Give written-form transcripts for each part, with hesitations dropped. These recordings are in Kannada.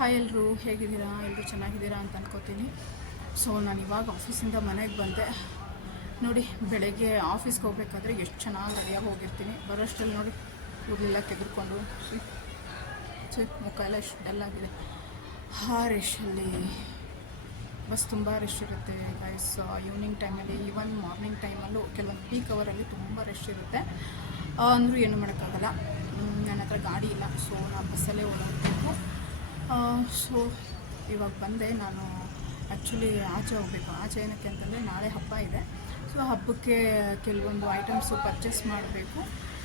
ಹಾಯ್ ಎಲ್ಲರೂ ಹೇಗಿದ್ದೀರಾ? ಎಲ್ಲರೂ ಚೆನ್ನಾಗಿದ್ದೀರಾ ಅಂತ ಅನ್ಕೋತೀನಿ. ಸೊ ನಾನು ಇವಾಗ ಆಫೀಸಿಂದ ಮನೆಗೆ ಬಂದೆ. ನೋಡಿ, ಬೆಳಗ್ಗೆ ಆಫೀಸ್ಗೆ ಹೋಗ್ಬೇಕಾದ್ರೆ ಎಷ್ಟು ಚೆನ್ನಾಗಿ ರೆಡಿಯಾಗಿ ಹೋಗಿರ್ತೀನಿ. ಬರೋಷ್ಟರಲ್ಲಿ ನೋಡಿ ಕೂದಲೆಲ್ಲ ತೆಗೆದುಕೊಂಡು ಮುಖ ಎಲ್ಲ ಎಷ್ಟು ಡಲ್ಲಾಗಿದೆ. ರಶಲ್ಲಿ ಬಸ್ ತುಂಬ ರಶ್ ಇರುತ್ತೆ ಗೈಸ್. ಈವ್ನಿಂಗ್ ಟೈಮಲ್ಲಿ, ಈವನ್ ಮಾರ್ನಿಂಗ್ ಟೈಮಲ್ಲೂ ಕೆಲವೊಂದು ಪೀಕ್ ಅವರಲ್ಲಿ ತುಂಬ ರಶ್ ಇರುತ್ತೆ. ಅಂದರೂ ಏನು ಮಾಡೋಕ್ಕಾಗಲ್ಲ, ನನ್ನ ಹತ್ರ ಗಾಡಿ ಇಲ್ಲ. ಸೊ ನಾನು ಬಸ್ಸಲ್ಲೇ ಓಡಾಡಬೇಕು. ಸೊ ಇವಾಗ ಬಂದೆ. ನಾನು ಆ್ಯಕ್ಚುಲಿ ಆಚೆ ಹೋಗಬೇಕು. ಆಚೆ ಏನಕ್ಕೆ ಅಂತಂದರೆ ನಾಳೆ ಹಬ್ಬ ಇದೆ. ಸೊ ಹಬ್ಬಕ್ಕೆ ಕೆಲವೊಂದು ಐಟಮ್ಸು ಪರ್ಚೇಸ್ ಮಾಡಬೇಕು.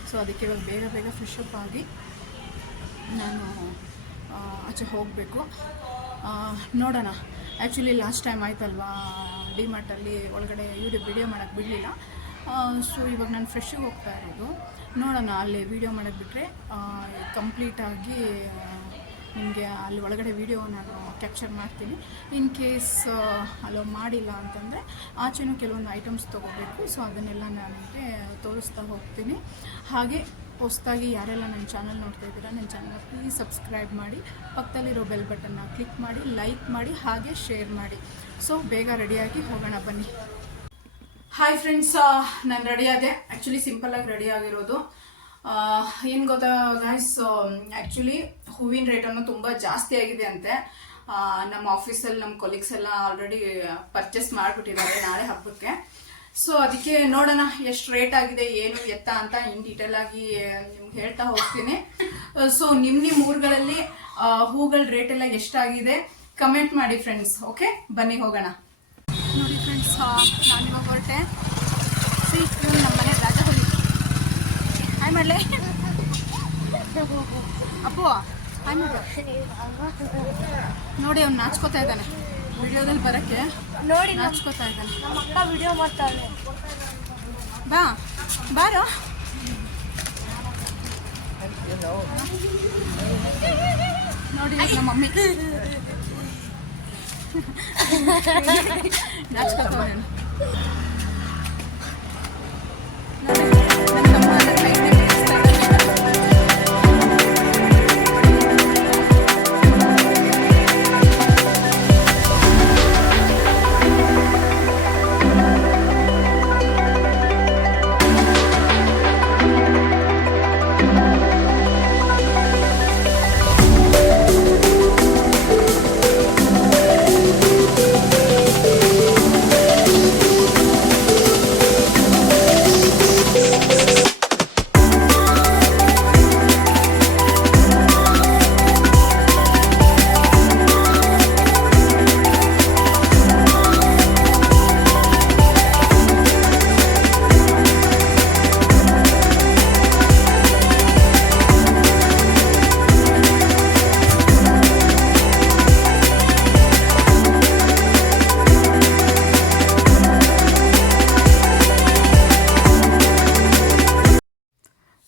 ಸೊ ಅದಕ್ಕೆ ಇವಾಗ ಬೇಗ ಫ್ರೆಶ್ ಅಪ್ ಆಗಿ ನಾನು ಆಚೆ ಹೋಗಬೇಕು. ನೋಡೋಣ. ಆ್ಯಕ್ಚುಲಿ ಲಾಸ್ಟ್ ಟೈಮ್ ಆಯ್ತಲ್ವಾ, ಡಿಮಾರ್ಟಲ್ಲಿ ಒಳಗಡೆ ವಿಡಿಯೋ ಮಾಡೋಕ್ಕೆ ಬಿಡಲಿಲ್ಲ. ಸೊ ಇವಾಗ ನಾನು ಫ್ರೆಶ್ಶಿಗೆ ಹೋಗ್ತಾ ಇರೋದು. ನೋಡೋಣ, ಅಲ್ಲಿ ವೀಡಿಯೋ ಮಾಡೋಕ್ಕೆ ಬಿಟ್ಟರೆ ಕಂಪ್ಲೀಟಾಗಿ ನಿಮಗೆ ಅಲ್ಲಿ ಒಳಗಡೆ ವೀಡಿಯೋ ನಾನು ಕ್ಯಾಪ್ಚರ್ ಮಾಡ್ತೀನಿ. ಇನ್ ಕೇಸ್ ಅಲೋ ಮಾಡಿಲ್ಲ ಅಂತಂದರೆ ಆಚೆನೂ ಕೆಲವೊಂದು ಐಟಮ್ಸ್ ತೊಗೋಬೇಕು. ಸೊ ಅದನ್ನೆಲ್ಲ ನನಗೆ ತೋರಿಸ್ತಾ ಹೋಗ್ತೀನಿ. ಹಾಗೆ ಹೊಸದಾಗಿ ಯಾರೆಲ್ಲ ನನ್ನ ಚಾನಲ್ ನೋಡ್ತಾ ಇದ್ದೀರಾ, ನನ್ನ ಚಾನಲ್ ಪ್ಲೀಸ್ ಸಬ್ಸ್ಕ್ರೈಬ್ ಮಾಡಿ, ಪಕ್ಕದಲ್ಲಿರೋ ಬೆಲ್ ಬಟನ್ನ ಕ್ಲಿಕ್ ಮಾಡಿ, ಲೈಕ್ ಮಾಡಿ, ಹಾಗೆ ಶೇರ್ ಮಾಡಿ. ಸೊ ಬೇಗ ರೆಡಿಯಾಗಿ ಹೋಗೋಣ ಬನ್ನಿ. ಹಾಯ್ ಫ್ರೆಂಡ್ಸ್, ನಾನು ರೆಡಿಯಾದೆ. ಆ್ಯಕ್ಚುಲಿ ಸಿಂಪಲ್ಲಾಗಿ ರೆಡಿಯಾಗಿರೋದು. ಏನು ಗೊತ್ತಾ ಗೈಸ್, ಆ್ಯಕ್ಚುಲಿ ಹೂವಿನ ರೇಟನ್ನು ತುಂಬ ಜಾಸ್ತಿ ಆಗಿದೆ ಅಂತೆ. ನಮ್ಮ ಆಫೀಸಲ್ಲಿ ನಮ್ಮ ಕೊಲೀಗ್ಸ್ ಎಲ್ಲ ಆಲ್ರೆಡಿ ಪರ್ಚೇಸ್ ಮಾಡಿಬಿಟ್ಟಿದ್ದಾರೆ ನಾಳೆ ಹಬ್ಬಕ್ಕೆ. ಸೊ ಅದಕ್ಕೆ ನೋಡೋಣ ಎಷ್ಟು ರೇಟ್ ಆಗಿದೆ, ಏನು ಎತ್ತ ಅಂತ ಇನ್ ಡೀಟೇಲ್ ಆಗಿ ನಿಮ್ಗೆ ಹೇಳ್ತಾ ಹೋಗ್ತೀನಿ. ಸೊ ನಿಮ್ಮ ಊರುಗಳಲ್ಲಿ ಹೂಗಳ ರೇಟ್ ಎಲ್ಲ ಎಷ್ಟಾಗಿದೆ ಕಮೆಂಟ್ ಮಾಡಿ ಫ್ರೆಂಡ್ಸ್. ಓಕೆ, ಬನ್ನಿ ಹೋಗೋಣ. ನೋಡಿ ಫ್ರೆಂಡ್ಸ್, ನಾನು ಇವಾಗ ಹೊರಟೆ. ನಮ್ಮ ಮನೆ ರಾಜ ಹೊಲಿ ಹಾಯ್ ಮಾಡಲೆ ಅಪ್ಪು, ಹಾಯ್ ಮಾಡು. ನೋಡಿ, ಅವ್ನು ನಾಚ್ಕೋತಾ ಇದ್ದಾನೆ ವಿಡಿಯೋದಲ್ಲಿ ಬರೋಕ್ಕೆ. ನೋಡಿ, ನಾಚ್ಕೋತಾ ಇದ್ದಾನೆ. ನಮ್ಮ ಅಕ್ಕ ವಿಡಿಯೋ ಮಾಡ್ತಾಳೆ. ಬಾರೋ. ನೋಡಿ ನಮ್ಮ ಮಮ್ಮಿ ನಾಚ್ಕೋತಾವ.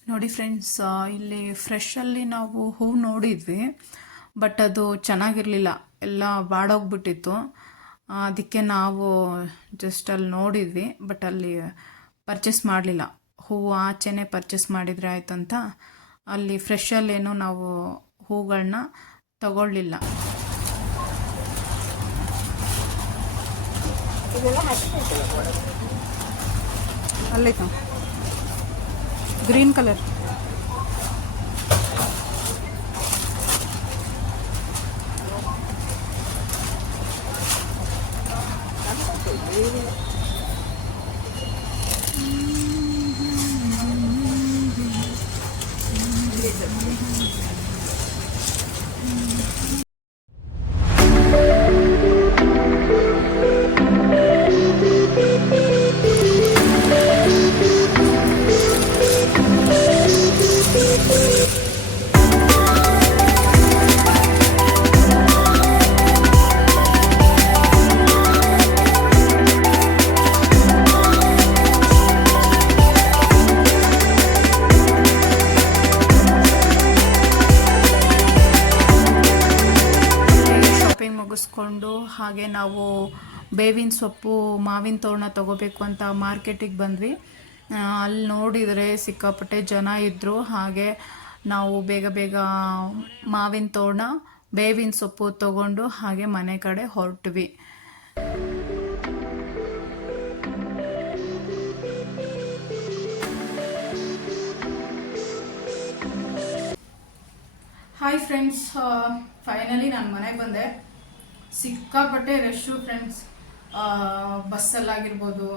ನೋಡಿ ಫ್ರೆಂಡ್ಸ್, ಇಲ್ಲಿ ಫ್ರೆಶಲ್ಲಿ ನಾವು ಹೂವು ನೋಡಿದ್ವಿ, ಬಟ್ ಅದು ಚೆನ್ನಾಗಿರಲಿಲ್ಲ, ಎಲ್ಲ ಬಾಡೋಗ್ಬಿಟ್ಟಿತ್ತು. ಅದಕ್ಕೆ ನಾವು ಜಸ್ಟ್ ಅಲ್ಲಿ ನೋಡಿದ್ವಿ, ಬಟ್ ಅಲ್ಲಿ ಪರ್ಚೇಸ್ ಮಾಡಲಿಲ್ಲ. ಹೂವು ಆಚೆನೇ ಪರ್ಚೇಸ್ ಮಾಡಿದರೆ ಆಯ್ತು ಅಂತ ಅಲ್ಲಿ ಫ್ರೆಶಲ್ಲೇನು ನಾವು ಹೂಗಳನ್ನ ತಗೊಳ್ಳಿಲ್ಲ. ಅಲ್ಲೈತು ಗ್ರೀನ್ ಕಲರ್. ಮುಗಿಸ್ಕೊಂಡು ಹಾಗೆ ನಾವು ಬೇವಿನ ಸೊಪ್ಪು, ಮಾವಿನ ತೋರಣ ತೊಗೋಬೇಕು ಅಂತ ಮಾರ್ಕೆಟಿಗೆ ಬಂದ್ವಿ. ಅಲ್ಲಿ ನೋಡಿದರೆ ಸಿಕ್ಕಾಪಟ್ಟೆ ಜನ ಇದ್ದರು. ಹಾಗೆ ನಾವು ಬೇಗ ಮಾವಿನ ತೋರಣ ಬೇವಿನ ಸೊಪ್ಪು ತಗೊಂಡು ಹಾಗೆ ಮನೆ ಕಡೆ ಹೊರಟ್ವಿ. ಹಾಯ್ ಫ್ರೆಂಡ್ಸ್, ಫೈನಲಿ ನಾನು ಮನೆಗೆ ಬಂದೆ. ಸಿಕ್ಕಾಪಟ್ಟೆ ರಶ್ಶು ಫ್ರೆಂಡ್ಸ್. ಬಸ್ಸಲ್ಲಾಗಿರ್ಬೋದು,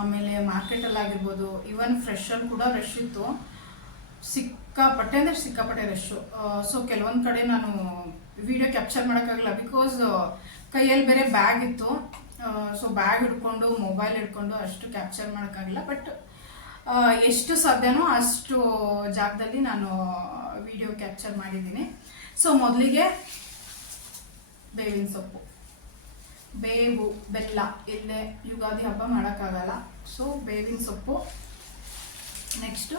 ಆಮೇಲೆ ಮಾರ್ಕೆಟಲ್ಲಾಗಿರ್ಬೋದು, ಈವನ್ ಫ್ರೆಶಲ್ಲಿ ಕೂಡ ರಶ್ ಇತ್ತು. ಸಿಕ್ಕಾಪಟ್ಟೆ ಅಂದರೆ ಸಿಕ್ಕಾಪಟ್ಟೆ ರಶ್ಶು. ಸೊ ಕೆಲವೊಂದು ಕಡೆ ನಾನು ವಿಡಿಯೋ ಕ್ಯಾಪ್ಚರ್ ಮಾಡೋಕ್ಕಾಗಲ್ಲ, ಬಿಕಾಸ್ ಕೈಯಲ್ಲಿ ಬೇರೆ ಬ್ಯಾಗ್ ಇತ್ತು. ಸೊ ಬ್ಯಾಗ್ ಹಿಡ್ಕೊಂಡು ಮೊಬೈಲ್ ಹಿಡ್ಕೊಂಡು ಅಷ್ಟು ಕ್ಯಾಪ್ಚರ್ ಮಾಡೋಕ್ಕಾಗಿಲ್ಲ. ಬಟ್ ಎಷ್ಟು ಸಾಧ್ಯನೋ ಅಷ್ಟು ಜಾಗದಲ್ಲಿ ನಾನು ವಿಡಿಯೋ ಕ್ಯಾಪ್ಚರ್ ಮಾಡಿದ್ದೀನಿ. ಸೊ ಮೊದಲಿಗೆ ಬೇವಿನ ಸೊಪ್ಪು, ಬೇವು, ಬೆಲ್ಲ ಇಲ್ಲೇ ಯುಗಾದಿ ಹಬ್ಬ ಮಾಡೋಕ್ಕಾಗಲ್ಲ. ಸೊ ಬೇವಿನ ಸೊಪ್ಪು, ನೆಕ್ಸ್ಟು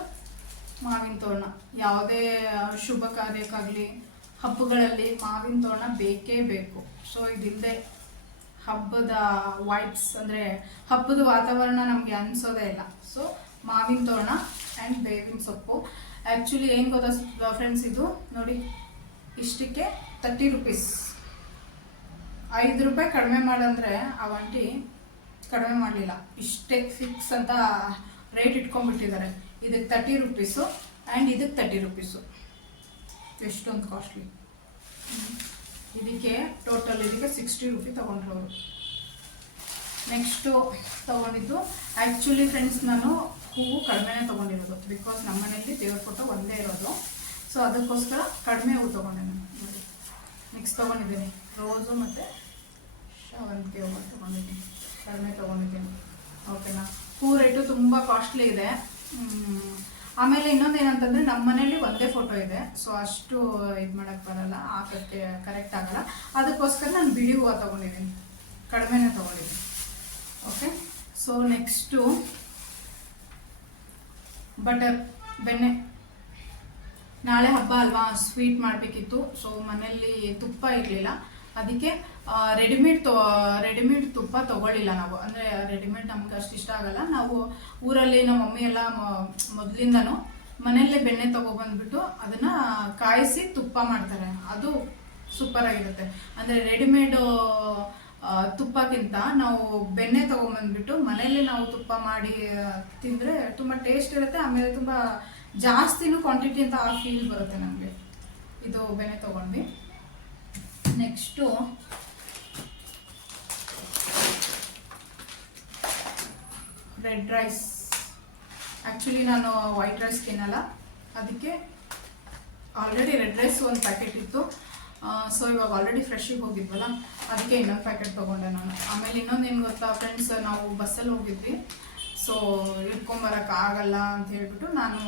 ಮಾವಿನ ತೋರಣ. ಯಾವುದೇ ಶುಭ ಕಾರ್ಯಕ್ಕಾಗಲಿ ಹಬ್ಬಗಳಲ್ಲಿ ಮಾವಿನ ತೋರಣ ಬೇಕೇ ಬೇಕು. ಸೊ ಇದಿಲ್ಲದೆ ಹಬ್ಬದ ವೈಬ್ಸ್ ಅಂದರೆ ಹಬ್ಬದ ವಾತಾವರಣ ನಮಗೆ ಅನಿಸೋದೇ ಇಲ್ಲ. ಸೊ ಮಾವಿನ ತೋರಣ ಆ್ಯಂಡ್ ಬೇವಿನ ಸೊಪ್ಪು. ಆ್ಯಕ್ಚುಲಿ ಏನು ಗೊತ್ತಾ ಫ್ರೆಂಡ್ಸ್, ಇದು ನೋಡಿ ಇಷ್ಟಕ್ಕೆ 30 ರೂಪೀಸ್. 5 ರೂಪಾಯಿ ಕಡಿಮೆ ಮಾಡಂದರೆ ಆ ಆಂಟಿ ಕಡಿಮೆ ಮಾಡಲಿಲ್ಲ, ಇಷ್ಟೇ ಫಿಕ್ಸ್ ಅಂತ ರೇಟ್ ಇಟ್ಕೊಂಡ್ಬಿಟ್ಟಿದ್ದಾರೆ. ಇದಕ್ಕೆ 30 ರೂಪೀಸು ಆ್ಯಂಡ್ ಇದಕ್ಕೆ 30 ರೂಪೀಸು. ಎಷ್ಟೊಂದು ಕಾಸ್ಟ್ಲಿ. ಇದಕ್ಕೆ ಟೋಟಲ್ ಇದಕ್ಕೆ 60 ರೂಪೀಸ್ ತೊಗೊಂಡ್ರು ಅವರು. ನೆಕ್ಸ್ಟು ತೊಗೊಂಡಿದ್ದು ಆ್ಯಕ್ಚುಲಿ ಫ್ರೆಂಡ್ಸ್, ನಾನು ಹೂವು ಕಡಿಮೆನೇ ತೊಗೊಂಡಿರೋದು, ಬಿಕಾಸ್ ನಮ್ಮ ಮನೆಯಲ್ಲಿ ದೇವ್ರ ಫೋಟೋ ಒಂದೇ ಇರೋದು. ಸೊ ಅದಕ್ಕೋಸ್ಕರ ಕಡಿಮೆ ಹೂವು ತೊಗೊಂಡೆ ನಾನು. ನೋಡಿ ನೆಕ್ಸ್ಟ್ ತೊಗೊಂಡಿದ್ದೀನಿ ರೋಸು ಮತ್ತು ಶಾವಂತಿಗೆ ಹೂವು ತೊಗೊಂಡಿದ್ದೀನಿ, ಕಡಿಮೆ ತೊಗೊಂಡಿದ್ದೀನಿ. ಓಕೆನಾ. ಹೂ ರೇಟು ತುಂಬ ಕಾಸ್ಟ್ಲಿ ಇದೆ. ಆಮೇಲೆ ಇನ್ನೊಂದು ಏನಂತಂದರೆ ನಮ್ಮ ಮನೇಲಿ ಒಂದೇ ಫೋಟೋ ಇದೆ. ಸೊ ಅಷ್ಟು ಇದು ಮಾಡೋಕ್ಕೆ ಬರಲ್ಲ, ಹಾಕೋಕ್ಕೆ ಕರೆಕ್ಟ್ ಆಗಲ್ಲ. ಅದಕ್ಕೋಸ್ಕರ ನಾನು ಬಿಡಿ ಹೂವು ತೊಗೊಂಡಿದ್ದೀನಿ, ಕಡಿಮೆನೇ ತೊಗೊಂಡಿದ್ದೀನಿ. ಓಕೆ. ಸೊ ನೆಕ್ಸ್ಟು ಬಟರ್, ಬೆಣ್ಣೆ. ನಾಳೆ ಹಬ್ಬ ಅಲ್ವಾ, ಸ್ವೀಟ್ ಮಾಡಬೇಕಿತ್ತು. ಸೊ ಮನೆಯಲ್ಲಿ ತುಪ್ಪ ಇರಲಿಲ್ಲ, ಅದಕ್ಕೆ ರೆಡಿಮೇಡ್ ತುಪ್ಪ ತೊಗೊಳ್ಳಿಲ್ಲ ನಾವು. ಅಂದರೆ ರೆಡಿಮೇಡ್ ನಮ್ಗೆ ಅಷ್ಟು ಇಷ್ಟ ಆಗಲ್ಲ. ನಾವು ಊರಲ್ಲಿ ನಮ್ಮ ಮಮ್ಮಿ ಎಲ್ಲ ಮೊದಲಿಂದನೂ ಮನೆಯಲ್ಲೇ ಬೆಣ್ಣೆ ತೊಗೊಬಂದ್ಬಿಟ್ಟು ಅದನ್ನು ಕಾಯಿಸಿ ತುಪ್ಪ ಮಾಡ್ತಾರೆ. ಅದು ಸೂಪರಾಗಿರುತ್ತೆ. ಅಂದರೆ ರೆಡಿಮೇಡು ತುಪ್ಪಕ್ಕಿಂತ ನಾವು ಬೆಣ್ಣೆ ತೊಗೊಂಬಂದ್ಬಿಟ್ಟು ಮನೆಯಲ್ಲೇ ನಾವು ತುಪ್ಪ ಮಾಡಿ ತಿಂದರೆ ತುಂಬ ಟೇಸ್ಟ್ ಇರುತ್ತೆ. ಆಮೇಲೆ ತುಂಬ ಜಾಸ್ತಿನೂ ಕ್ವಾಂಟಿಟಿ ಅಂತ ಆ ಫೀಲ್ ಬರುತ್ತೆ ನಮಗೆ. ಇದು ಬೆಣ್ಣೆ ತೊಗೊಂಡ್ವಿ. Next red rice. ಆ್ಯಕ್ಚುಲಿ ನಾನು ವೈಟ್ ರೈಸ್ ತಿನ್ನಲ್ಲ, ಅದಕ್ಕೆ ಆಲ್ರೆಡಿ ರೆಡ್ ರೈಸ್ ಒಂದು ಪ್ಯಾಕೆಟ್ ಇತ್ತು. ಸೊ ಇವಾಗ ಆಲ್ರೆಡಿ ಫ್ರೆಶ್ಶಿಗೆ ಹೋಗಿದ್ವಲ್ಲ, ಅದಕ್ಕೆ ಇನ್ನೊಂದು ಪ್ಯಾಕೆಟ್ ತೊಗೊಂಡೆ ನಾನು. ಆಮೇಲೆ ಇನ್ನೊಂದು ಏನು ಗೊತ್ತಾ ಫ್ರೆಂಡ್ಸ್, ನಾವು ಬಸ್ಸಲ್ಲಿ ಹೋಗಿದ್ವಿ. ಸೊ ಇಟ್ಕೊಂಬರೋಕ್ಕಾಗಲ್ಲ ಅಂತ ಹೇಳ್ಬಿಟ್ಟು ನಾನು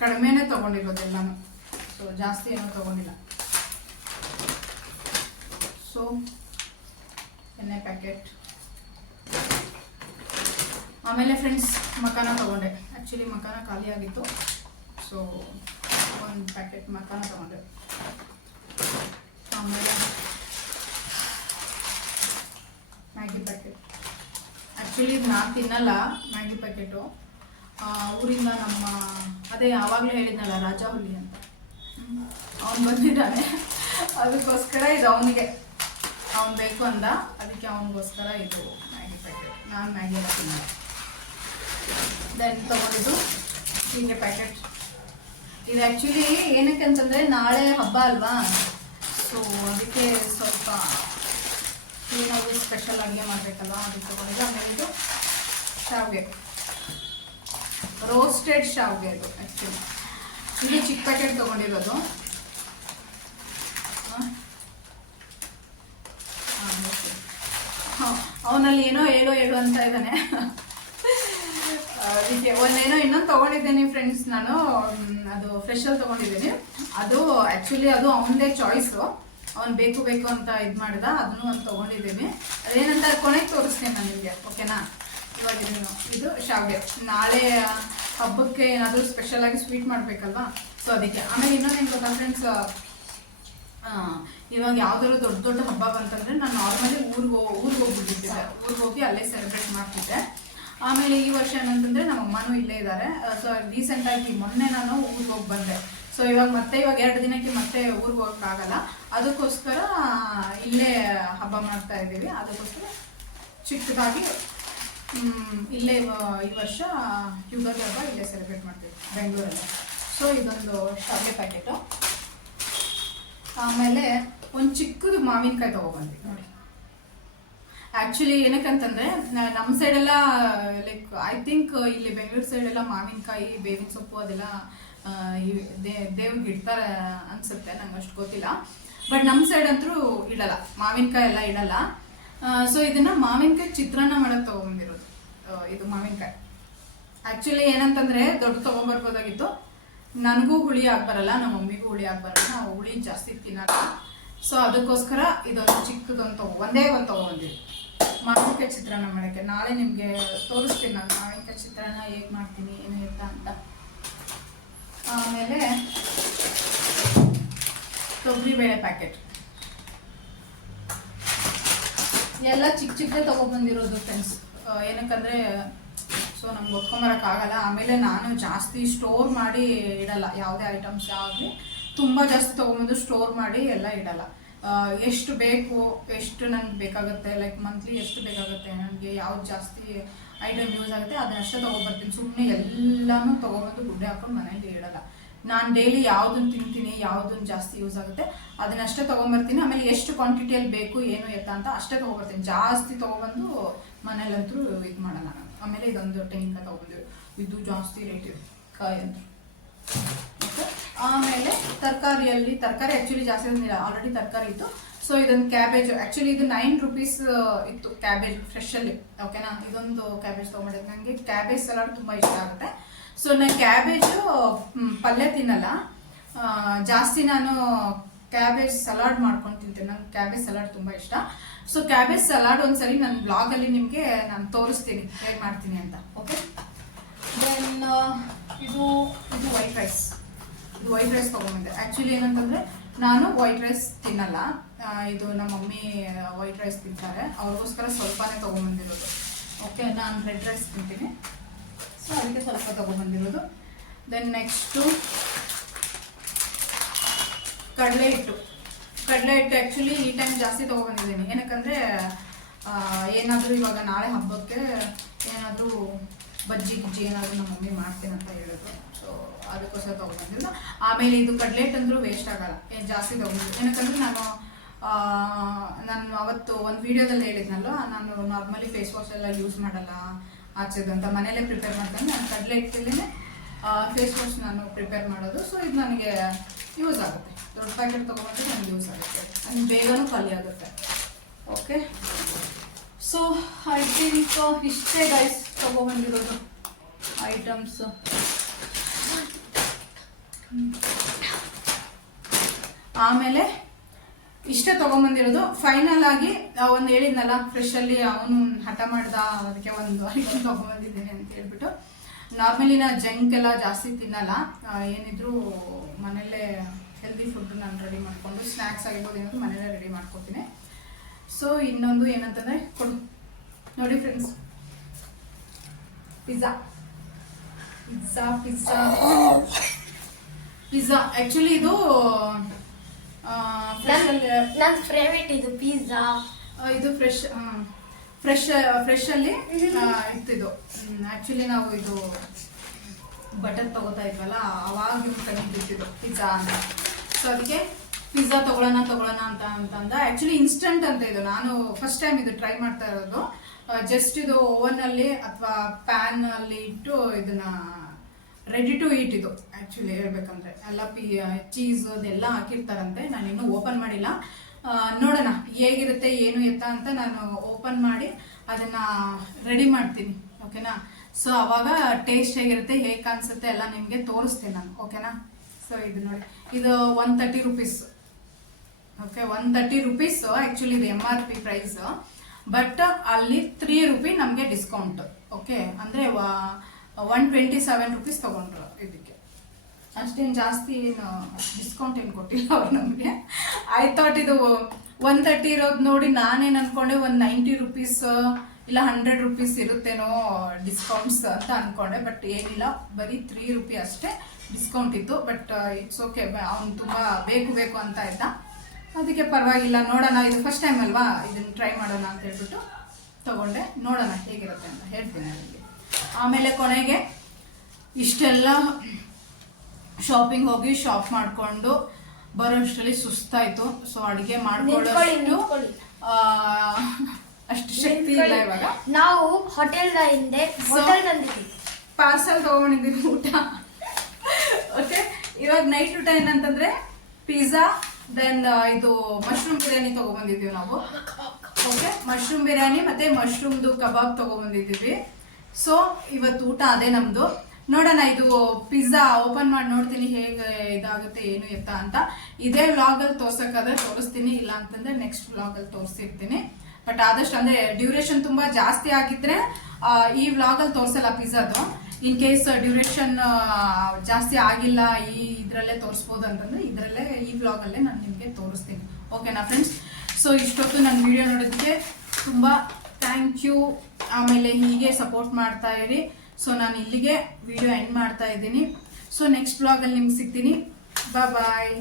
ಕಡಿಮೆನೇ ತೊಗೊಂಡಿರೋದೆಲ್ಲನೂ. ಸೊ ಜಾಸ್ತಿ ಏನೂ ತೊಗೊಂಡಿಲ್ಲ. ಸೊ ಎಣ್ಣೆ ಪ್ಯಾಕೆಟ್. ಆಮೇಲೆ ಫ್ರೆಂಡ್ಸ್ ಮಕಾನ ತೊಗೊಂಡೆ. ಆ್ಯಕ್ಚುಲಿ ಮಕಾನ ಖಾಲಿ ಆಗಿತ್ತು. ಸೊ ಒಂದು ಪ್ಯಾಕೆಟ್ ಮಕಾನ ತೊಗೊಂಡೆ. ಆಮೇಲೆ ಮ್ಯಾಗಿ ಪ್ಯಾಕೆಟ್. ಆ್ಯಕ್ಚುಲಿ ನಾನು ತಿನ್ನಲ್ಲ ಮ್ಯಾಗಿ ಪ್ಯಾಕೆಟು. ಊರಿಂದ ನಮ್ಮ ಅದೇ ಆವಾಗಲೇ ಹೇಳಿದ್ನಲ್ಲ ರಾಜ ಹುಲಿ ಅಂತ, ಅವನು ಬಂದಿದ್ದಾನೆ. ಅದಕ್ಕೋಸ್ಕರ ಇದು ಅವನಿಗೆ, ಅವನು ಬೇಕು ಅಂದ, ಅದಕ್ಕೆ ಅವನಿಗೋಸ್ಕರ ಇದು ಮ್ಯಾಗಿ ಪ್ಯಾಕೆಟ್. ನಾನು ಮ್ಯಾಗಿ ಎಲ್ಲ ತಿನ್ನಲ್ಲ. ದೆನ್ ತೊಗೊಂಡಿದ್ದು ಹೀಗೆ ಪ್ಯಾಕೆಟ್. ಇದು ಆ್ಯಕ್ಚುಲಿ ಏನಕ್ಕೆ ಅಂತಂದರೆ ನಾಳೆ ಹಬ್ಬ ಅಲ್ವಾ. ಸೊ ಅದಕ್ಕೆ ಸ್ವಲ್ಪ ಏನಾದರೂ ಸ್ಪೆಷಲ್ ಅಡುಗೆ ಮಾಡಬೇಕಲ್ವ, ಅದಕ್ಕೆ ತೊಗೊಂಡಿದ್ದು. ಆಮೇಲೆ ಇದು ಶಾವಿಗೆ, ರೋಸ್ಟೆಡ್ ಶಾವಿಗೆ. ಇದು ಆ್ಯಕ್ಚುಲಿ ಇದು ಚಿಕ್ಕ ಪ್ಯಾಕೆಟ್ ತೊಗೊಂಡಿರೋದು. ಅವನಲ್ಲಿ ಏನೋ ಹೇಳು ಅಂತ ಇದ್ದಾನೆ. ಅದಕ್ಕೆ ಒಂದೇನೋ ಇನ್ನೊಂದು ತೊಗೊಂಡಿದ್ದೀನಿ ಫ್ರೆಂಡ್ಸ್ ನಾನು. ಅದು ಫ್ರೆಶಲ್ಲಿ ತೊಗೊಂಡಿದ್ದೀನಿ. ಅದು ಆ್ಯಕ್ಚುಲಿ ಅದು ಅವನದೇ ಚಾಯ್ಸು. ಅವ್ನು ಬೇಕು ಅಂತ ಇದು ಮಾಡಿದ, ಅದನ್ನು ಒಂದು ತೊಗೊಂಡಿದ್ದೀನಿ. ಅದೇನಂತ ಕೊನೆಗೆ ತೋರಿಸ್ತೀನಿ ನಾನು ನಿಮಗೆ. ಓಕೆನಾ. ಇವಾಗ ಇದು ಶಾವಿಗೆ. ನಾಳೆ ಹಬ್ಬಕ್ಕೆ ಏನಾದರೂ ಸ್ಪೆಷಲಾಗಿ ಸ್ವೀಟ್ ಮಾಡಬೇಕಲ್ವಾ, ಸೊ ಅದಕ್ಕೆ. ಆಮೇಲೆ ಇನ್ನೊಂದು ಏನು ಗೊತ್ತಾ ಫ್ರೆಂಡ್ಸ್, ಇವಾಗ ಯಾವ್ದಾದ್ರು ದೊಡ್ಡ ಹಬ್ಬ ಬಂತಂದರೆ ನಾನು ನಾರ್ಮಲಿ ಊರಿಗೆ ಹೋಗ್ಬಿಟ್ಟಿದ್ದೆ. ಊರಿಗೆ ಹೋಗಿ ಅಲ್ಲೇ ಸೆಲೆಬ್ರೇಟ್ ಮಾಡ್ತಿದ್ದೆ. ಆಮೇಲೆ ಈ ವರ್ಷ ಏನಂತಂದರೆ ನಮ್ಮ ಅಮ್ಮನೂ ಇಲ್ಲೇ ಇದ್ದಾರೆ. ಸೊ ರೀಸೆಂಟಾಗಿ ಮೊನ್ನೆ ನಾನು ಊರಿಗೆ ಹೋಗಿ ಬಂದೆ. ಸೊ ಇವಾಗ 2 ದಿನಕ್ಕೆ ಮತ್ತೆ ಊರಿಗೆ ಹೋಗೋಕ್ಕಾಗಲ್ಲ, ಅದಕ್ಕೋಸ್ಕರ ಇಲ್ಲೇ ಹಬ್ಬ ಮಾಡ್ತಾ ಇದ್ದೀವಿ. ಅದಕ್ಕೋಸ್ಕರ ಚಿಕ್ಕದಾಗಿ ಇಲ್ಲೇ ಈ ವರ್ಷ ಯುಗಾದಿ ಹಬ್ಬ ಇಲ್ಲೇ ಸೆಲೆಬ್ರೇಟ್ ಮಾಡ್ತೀವಿ ಬೆಂಗಳೂರಲ್ಲಿ. ಸೊ ಇದೊಂದು ಶಾವಿಗೆ ಪ್ಯಾಕೆಟು. ಆಮೇಲೆ ಒಂದು ಚಿಕ್ಕದು ಮಾವಿನಕಾಯಿ ತೊಗೊಬಂದ್ವಿ ನೋಡಿ. ಆ್ಯಕ್ಚುಲಿ ಏನಕ್ಕಂತಂದರೆ ನಮ್ಮ ಸೈಡೆಲ್ಲ ಲೈಕ್ ಐ ಥಿಂಕ್ ಇಲ್ಲಿ ಬೆಂಗಳೂರು ಸೈಡೆಲ್ಲ ಮಾವಿನಕಾಯಿ, ಬೇವಿನ ಸೊಪ್ಪು ಅದೆಲ್ಲ ದೇವ್ರಿಗೆ ಇಡ್ತಾರೆ ಅನಿಸುತ್ತೆ, ನಂಗೆ ಅಷ್ಟು ಗೊತ್ತಿಲ್ಲ. ಬಟ್ ನಮ್ಮ ಸೈಡ್ ಅಂತೂ ಇಡಲ್ಲ, ಮಾವಿನಕಾಯಿ ಎಲ್ಲ ಇಡಲ್ಲ. ಸೊ ಇದನ್ನು ಮಾವಿನಕಾಯಿ ಚಿತ್ರಾನ್ನ ಮಾಡೋಕ್ಕೆ ತೊಗೊಂಡಿರೋದು. ಇದು ಮಾವಿನಕಾಯಿ ಆ್ಯಕ್ಚುಲಿ ಏನಂತಂದರೆ ದೊಡ್ಡ ತೊಗೊಂಬರ್ಬೋದಾಗಿತ್ತು. ನನಗೂ ಹುಳಿ ಆಗ್ಬರಲ್ಲ, ನಮ್ಮ ಮಮ್ಮಿಗೂ ಹುಳಿ ಆಗ್ಬರಲ್ಲ, ನಾವು ಹುಳಿ ಜಾಸ್ತಿ ತಿನ್ನಲ್ಲ. ಸೊ ಅದಕ್ಕೋಸ್ಕರ ಇದೊಂದು ಚಿಕ್ಕದೊಂದು ಒಂದೇ ಒಂದು ತೊಗೊಂಡಿದ್ವಿ ಮಾವಿನಕಾಯಿ ಚಿತ್ರಾನ್ನ ಮಾಡೋಕ್ಕೆ. ನಾಳೆ ನಿಮಗೆ ತೋರಿಸ್ತೀನಿ ನಾನು ಮಾವಿನಕಾಯಿ ಚಿತ್ರಾನ್ನ ಹೇಗೆ ಮಾಡ್ತೀನಿ ಏನು ಅಂತ. ಆಮೇಲೆ ತೊಗರಿಬೇಳೆ ಪ್ಯಾಕೆಟ್ ಎಲ್ಲ ಚಿಕ್ಕದೇ ತೊಗೊಬಂದಿರೋದು ಫ್ರೆಂಡ್ಸ್. ಏನಕ್ಕಂದರೆ ಸೊ ನಮ್ಗೆ ಒತ್ಕೊಂಬರೋಕ್ಕಾಗಲ್ಲ. ಆಮೇಲೆ ನಾನು ಜಾಸ್ತಿ ಸ್ಟೋರ್ ಮಾಡಿ ಇಡಲ್ಲ, ಯಾವುದೇ ಐಟಮ್ಸ್ ಆಗಲಿ ತುಂಬ ಜಾಸ್ತಿ ತೊಗೊಂಬಂದು ಸ್ಟೋರ್ ಮಾಡಿ ಎಲ್ಲ ಇಡಲ್ಲ. ಎಷ್ಟು ಬೇಕು, ಎಷ್ಟು ನನಗೆ ಬೇಕಾಗುತ್ತೆ, ಲೈಕ್ ಮಂತ್ಲಿ ಎಷ್ಟು ಬೇಕಾಗುತ್ತೆ, ನನಗೆ ಯಾವ್ದು ಜಾಸ್ತಿ ಐಟಮ್ ಯೂಸ್ ಆಗುತ್ತೆ ಅದನ್ನಷ್ಟೇ ತೊಗೊಬರ್ತೀನಿ. ಸುಮ್ಮನೆ ಎಲ್ಲನೂ ತೊಗೊಬಂದು ಗುಡ್ಡೆ ಹಾಕೊಂಡು ಮನೇಲಿ ಇಡಲ್ಲ. ನಾನು ಡೈಲಿ ಯಾವುದನ್ನು ತಿಂತೀನಿ, ಯಾವುದನ್ನು ಜಾಸ್ತಿ ಯೂಸ್ ಆಗುತ್ತೆ ಅದನ್ನಷ್ಟೇ ತೊಗೊಂಬರ್ತೀನಿ. ಆಮೇಲೆ ಎಷ್ಟು ಕ್ವಾಂಟಿಟಿಯಲ್ಲಿ ಬೇಕು ಏನು ಎತ್ತ ಅಂತ ಅಷ್ಟೇ ತೊಗೊಬರ್ತೀನಿ. ಜಾಸ್ತಿ ತೊಗೊಬಂದು ಮನೇಲಂತೂ ಇದು ಮಾಡಲ್ಲ ನಾನು. ಆಮೇಲೆ ಇದೊಂದು ತೆಂಗಿನಕಾಯಿ ತೊಗೊಂಡಿವಿ, ಇದು ಜಾಸ್ತಿ ರೇಟ್ ಇದೆ ಕಾಯಿ ಅಂತ. ಓಕೆ, ಆಮೇಲೆ ತರಕಾರಿ ಆ್ಯಕ್ಚುಲಿ ಜಾಸ್ತಿ ಬಂದಿಲ್ಲ, ಆಲ್ರೆಡಿ ತರಕಾರಿ ಇತ್ತು. ಸೊ ಇದೊಂದು ಕ್ಯಾಬೇಜ್, ಆ್ಯಕ್ಚುಲಿ ಇದು 9 ರೂಪೀಸ್ ಇತ್ತು ಕ್ಯಾಬೇಜ್ ಫ್ರೆಶಲ್ಲಿ. ಓಕೆನಾ, ಇದೊಂದು ಕ್ಯಾಬೇಜ್ ತೊಗೊಂಡಿದ್ದೆ. ನನಗೆ ಕ್ಯಾಬೇಜ್ ಸಲಾಡ್ ತುಂಬ ಇಷ್ಟ ಆಗುತ್ತೆ. ಸೊ ನಾನು ಕ್ಯಾಬೇಜು ಪಲ್ಯ ತಿನ್ನಲ್ಲ ಜಾಸ್ತಿ, ನಾನು ಕ್ಯಾಬೇಜ್ ಸಲಾಡ್ ಮಾಡ್ಕೊಂಡು ತಿಂತೀನಿ. ನಂಗೆ ಕ್ಯಾಬೇಜ್ ಸಲಾಡ್ ತುಂಬ ಇಷ್ಟ. ಸೊ ಕ್ಯಾಬೇಜ್ ಸಲಾಡ್ ಒಂದ್ಸರಿ ನನ್ನ ಬ್ಲಾಗಲ್ಲಿ ನಿಮಗೆ ನಾನು ತೋರಿಸ್ತೀನಿ ಹೇಗೆ ಮಾಡ್ತೀನಿ ಅಂತ. ಓಕೆ, ದೆನ್ ಇದು ವೈಟ್ ರೈಸ್. ಇದು ವೈಟ್ ರೈಸ್ ತೊಗೊಂಡಿದ್ದೆ. ಆ್ಯಕ್ಚುಲಿ ಏನಂತಂದರೆ ನಾನು ವೈಟ್ ರೈಸ್ ತಿನ್ನಲ್ಲ, ಇದು ನಮ್ಮ ಮಮ್ಮಿ ವೈಟ್ ರೈಸ್ ತಿಂತಾರೆ, ಅವ್ರಿಗೋಸ್ಕರ ಸ್ವಲ್ಪನೇ ತೊಗೊಂಬಂದಿರೋದು. ಓಕೆ, ನಾನು ರೆಡ್ ರೈಸ್ ತಿಂತೀನಿ, ಸೊ ಅದಕ್ಕೆ ಸ್ವಲ್ಪ ತೊಗೊಂಬಂದಿರೋದು. ದೆನ್ ನೆಕ್ಸ್ಟು ಕಡಲೆ ಹಿಟ್ಟು ಆ್ಯಕ್ಚುಲಿ ಈ ಟೈಮ್ ಜಾಸ್ತಿ ತೊಗೊಬಂದಿದ್ದೀನಿ. ಏನಕ್ಕಂದರೆ ಏನಾದರೂ ಇವಾಗ ನಾಳೆ ಹಬ್ಬಕ್ಕೆ ಏನಾದರೂ ಬಜ್ಜಿ ಏನಾದರೂ ನಮ್ಮ ಮಮ್ಮಿ ಮಾಡ್ತೀನಿ ಅಂತ ಹೇಳಿದ್ರು. ಸೊ ಅದಕ್ಕೋಸ್ಕರ ತೊಗೊಬಂದಿದ್ದು. ಆಮೇಲೆ ಇದು ಕಡಲೆ ಹಿಟ್ಟು ಅಂದರೂ ವೇಸ್ಟ್ ಆಗಲ್ಲ, ಜಾಸ್ತಿ ತೊಗೊಂಡಿದ್ದು. ಏನಕ್ಕಂದರೆ ನಾನು ಅವತ್ತು ಒಂದು ವೀಡಿಯೋದಲ್ಲಿ ಹೇಳಿದ್ನಲ್ಲ, ನಾನು ನಾರ್ಮಲಿ ಫೇಸ್ ವಾಶ್ ಎಲ್ಲ ಯೂಸ್ ಮಾಡಲ್ಲ ಆಚೆದಂತ, ಮನೇಲೇ ಪ್ರಿಪೇರ್ ಮಾಡ್ತಾನೆ. ನಾನು ಕಡಲೆ ಹಿಟ್ಟಲ್ಲೇ ಫೇಸ್ ವಾಶ್ ನಾನು ಪ್ರಿಪೇರ್ ಮಾಡೋದು. ಸೊ ಇದು ನನಗೆ ಯೂಸ್ ಆಗುತ್ತೆ. ದೊಡ್ಡ ಪ್ಯಾಕೆಟ್ ತೊಗೊಂಡ್ರೆ ನನಗೆ ಯೂಸ್ ಆಗುತ್ತೆ, ನನಗೆ ಬೇಗನೂ ಖಾಲಿ ಆಗುತ್ತೆ. ಓಕೆ, ಸೊ ಐ ಥಿಂಕ್ ಇಷ್ಟೇ ಗೈಸ್ ತೊಗೊಬಂದಿರೋದು ಐಟಮ್ಸ್. ಆಮೇಲೆ ಇಷ್ಟೇ ತೊಗೊಂಬಂದಿರೋದು. ಫೈನಲ್ ಆಗಿ ಒಂದು ಹೇಳಿದ್ನಲ್ಲ ಫ್ರೆಶಲ್ಲಿ, ಅವನು ಹಠ ಮಾಡ್ದ, ಅದಕ್ಕೆ ಒಂದು ಐಟಮ್ ತೊಗೊಂಬಂದಿದ್ದೀನಿ ಅಂತ ಹೇಳ್ಬಿಟ್ಟು. ನಾರ್ಮಲಿ ನಾನು ಜಂಕ್ ಎಲ್ಲ ಜಾಸ್ತಿ ತಿನ್ನಲ್ಲ, ಏನಿದ್ರು ಮನೆಯಲ್ಲೇ ಹೆಲ್ದಿ ಫುಡ್ ನಾನು ರೆಡಿ ಮಾಡಿಕೊಂಡು, ಸ್ನ್ಯಾಕ್ಸ್ ಆಗಿರ್ಬೋದು ಏನಾದರೂ ಮನೆಯಲ್ಲೇ ರೆಡಿ ಮಾಡ್ಕೊತೀನಿ. ಸೊ ಇನ್ನೊಂದು ಏನಂತಂದರೆ ಕೊಡು ನೋಡಿ ಫ್ರೆಂಡ್ಸ್, ಪಿಜ್ಜಾ. ಆ್ಯಕ್ಚುಲಿ ಇದು ನನ್ನ ಫೇವರೇಟ್ ಇದು ಪಿಜ್ಜಾ. ಇದು ಫ್ರೆಶಲ್ಲಿ ಇತ್ತಿದು. ಆ್ಯಕ್ಚುಲಿ ನಾವು ಇದು ಬಟರ್ ತೊಗೋತಾ ಇದ್ವಲ್ಲ, ಅವಾಗ ತಂದಿದ್ದು ಪಿಜ್ಜಾ ಅಂತ. ಸೊ ಅದಕ್ಕೆ ಪಿಜ್ಜಾ ತೊಗೊಳ್ಳೋಣ ಅಂತಂದ. ಆ್ಯಕ್ಚುಲಿ ಇನ್ಸ್ಟಂಟ್ ಅಂತ ಇದು, ನಾನು ಫಸ್ಟ್ ಟೈಮ್ ಇದು ಟ್ರೈ ಮಾಡ್ತಾ ಇರೋದು. ಜಸ್ಟ್ ಇದು ಓವನಲ್ಲಿ ಅಥವಾ ಪ್ಯಾನಲ್ಲಿ ಇಟ್ಟು ಇದನ್ನ ರೆಡಿ ಟು ಈಟ್. ಇದು ಆ್ಯಕ್ಚುಲಿ ಹೇಳ್ಬೇಕಂದ್ರೆ ಎಲ್ಲ ಚೀಸ್ ಅದೆಲ್ಲ ಹಾಕಿರ್ತಾರಂತೆ. ನಾನು ಇನ್ನೂ ಓಪನ್ ಮಾಡಿಲ್ಲ, ನೋಡೋಣ ಹೇಗಿರುತ್ತೆ ಏನು ಎತ್ತ ಅಂತ. ನಾನು ಓಪನ್ ಮಾಡಿ ಅದನ್ನು ರೆಡಿ ಮಾಡ್ತೀನಿ. ಓಕೆನಾ, ಸೊ ಅವಾಗ ಟೇಸ್ಟ್ ಹೇಗಿರುತ್ತೆ, ಹೇಗೆ ಕಾಣಿಸುತ್ತೆ ಎಲ್ಲ ನಿಮಗೆ ತೋರಿಸ್ತೀನಿ ನಾನು. ಓಕೆನಾ, ಸೊ ಇದು ನೋಡಿ, ಇದು 130 ರೂಪೀಸ್. ಓಕೆ, 130 ರೂಪೀಸ್ ಆ್ಯಕ್ಚುಲಿ ಇದು MRP ಪ್ರೈಸ್. ಬಟ್ ಅಲ್ಲಿ 3 ರೂಪಿ ನಮಗೆ ಡಿಸ್ಕೌಂಟ್. ಓಕೆ, ಅಂದರೆ 127 ರೂಪೀಸ್ ತೊಗೊಂಡ್ರು. ಇದಕ್ಕೆ ಅಷ್ಟೇನು ಜಾಸ್ತಿ ಏನು ಡಿಸ್ಕೌಂಟ್ ಏನು ಕೊಟ್ಟಿಲ್ಲ ಅವ್ರು ನಮಗೆ. ಐ ಥಾಟ್ ಇದು 130 ಇರೋದು ನೋಡಿ ನಾನೇನು ಅಂದ್ಕೊಂಡೆ ಒಂದು 90 ರೂಪೀಸ್ ಇಲ್ಲ 100 ರೂಪೀಸ್ ಇರುತ್ತೇನೋ ಡಿಸ್ಕೌಂಟ್ಸ್ ಅಂತ ಅನ್ಕೊಂಡೆ, ಬಟ್ ಏನಿಲ್ಲ, ಬರೀ 3 ರೂಪಿ ಅಷ್ಟೇ ಡಿಸ್ಕೌಂಟ್ ಇತ್ತು. ಬಟ್ ಇಟ್ಸ್ ಓಕೆ, ಅವ್ನು ತುಂಬ ಬೇಕು ಅಂತ ಇದ್ದ, ಅದಕ್ಕೆ ಪರವಾಗಿಲ್ಲ. ನೋಡೋಣ, ಇದು ಫಸ್ಟ್ ಟೈಮ್ ಅಲ್ವಾ, ಇದನ್ನು ಟ್ರೈ ಮಾಡೋಣ ಅಂತ ಹೇಳ್ಬಿಟ್ಟು ತಗೊಂಡೆ. ನೋಡೋಣ ಹೇಗಿರುತ್ತೆ ಅಂತ ಹೇಳ್ತೀನಿ ನನಗೆ. ಆಮೇಲೆ ಕೊನೆಗೆ ಇಷ್ಟೆಲ್ಲ ಶಾಪಿಂಗ್ ಹೋಗಿ ಶಾಪ್ ಮಾಡಿಕೊಂಡು ಬರೋಷ್ಟರಲ್ಲಿ ಸುಸ್ತಾಯಿತು. ಸೊ ಅಡುಗೆ ಮಾಡ್ಕೊಳ್ಳೋಷ್ಟು ಅಷ್ಟು ಶಕ್ತಿ ಇಲ್ಲ ಇವಾಗ. ನಾವು ಹೋಟೆಲ್ ಹಿಂದೆ ಪಾರ್ಸಲ್ ತಗೊಂಡಿದ್ದೀವಿ ಊಟ. ಓಕೆ, ಇವಾಗ ನೈಟ್ ಊಟ ಏನಂತಂದ್ರೆ ಪಿಜ್ಜಾ, ದೆನ್ ಇದು ಮಶ್ರೂಮ್ ಬಿರಿಯಾನಿ ತಗೊಬಂದಿದ್ದೀವಿ ನಾವು. ಓಕೆ, ಮಶ್ರೂಮ್ ಬಿರಿಯಾನಿ ಮತ್ತೆ ಮಶ್ರೂಮ್ದು ಕಬಾಬ್ ತಗೊಬಂದಿದ್ದೀವಿ. ಸೊ ಇವತ್ತು ಊಟ ಅದೇ ನಮ್ದು. ನೋಡೋಣ, ಇದು ಪಿಜ್ಜಾ ಓಪನ್ ಮಾಡಿ ನೋಡ್ತೀನಿ ಹೇಗೆ ಇದಾಗುತ್ತೆ ಏನು ಎತ್ತ ಅಂತ. ಇದೇ ವ್ಲಾಗಲ್ಲಿ ತೋರ್ಸೋಕ್ಕಾದ್ರೆ ತೋರಿಸ್ತೀನಿ, ಇಲ್ಲ ಅಂತಂದ್ರೆ ನೆಕ್ಸ್ಟ್ ವ್ಲಾಗಲ್ಲಿ ತೋರಿಸಿರ್ತೀನಿ. ಬಟ್ ಆದಷ್ಟು ಅಂದ್ರೆ ಡ್ಯೂರೇಷನ್ ತುಂಬಾ ಜಾಸ್ತಿ ಆಗಿದ್ರೆ ಈ ವ್ಲಾಗಲ್ಲಿ ತೋರಿಸಲ್ಲ ಪಿಜ್ಜಾದು. ಇನ್ ಕೇಸ್ ಡ್ಯೂರೇಷನ್ ಜಾಸ್ತಿ ಆಗಿಲ್ಲ, ಇದರಲ್ಲೇ ತೋರಿಸ್ಬೋದು ಅಂತಂದ್ರೆ ಇದರಲ್ಲೇ ಈ ವ್ಲಾಗಲ್ಲೇ ನಾನು ನಿಮಗೆ ತೋರಿಸ್ತೀನಿ. ಓಕೆನಾ ಫ್ರೆಂಡ್ಸ್? ಸೊ ಇಷ್ಟೊತ್ತು ನನ್ನ ವಿಡಿಯೋ ನೋಡೋದಕ್ಕೆ ತುಂಬ ಥ್ಯಾಂಕ್ ಯು. ಆಮೇಲೆ ಹೀಗೆ ಸಪೋರ್ಟ್ ಮಾಡ್ತಾ ಇರಿ. ಸೊ ನಾನು ಇಲ್ಲಿಗೆ ವಿಡಿಯೋ ಎಂಡ್ ಮಾಡ್ತಾ ಇದ್ದೀನಿ. ಸೊ ನೆಕ್ಸ್ಟ್ ವ್ಲಾಗಲ್ಲಿ ನಿಮ್ಗೆ ಸಿಗ್ತೀನಿ. ಬಾಯ್.